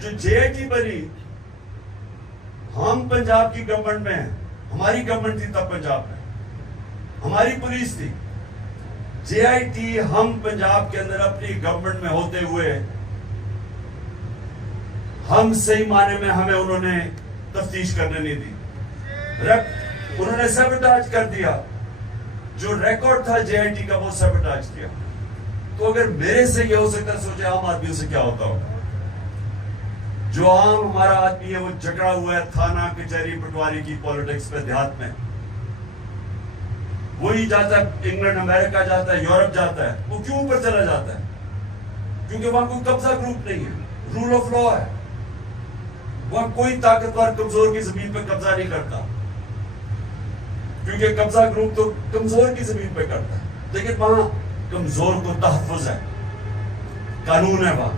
जो जेआईटी बनी, हम पंजाब की गवर्नमेंट में हैं, हमारी गवर्नमेंट थी तब पंजाब में, हमारी पुलिस थी। जेआईटी हम पंजाब के अंदर अपनी गवर्नमेंट में होते हुए हम सही माने में हमें उन्होंने तफ्तीश करने नहीं दी, उन्होंने सबटाज कर दिया। जो रिकॉर्ड था जेआईटी का वो सबटाज किया। तो अगर मेरे से ये हो सकता है, सोचे आम आदमियों से क्या होता होगा। जो आम हमारा आदमी है वो जकड़ा हुआ है थाना कचहरी पटवारी की पॉलिटिक्स पे, देहात में। वही जाता है इंग्लैंड अमेरिका जाता है, यूरोप जाता है। वो क्यों ऊपर चला जाता है? क्योंकि वहां कोई कब्जा ग्रुप नहीं है, रूल ऑफ लॉ है। वहां कोई ताकतवर कमजोर की जमीन पे कब्जा नहीं करता, क्योंकि कब्जा ग्रुप तो कमजोर की जमीन पे करता है। लेकिन वहां कमजोर को तहफ्फुज है, कानून है वहां।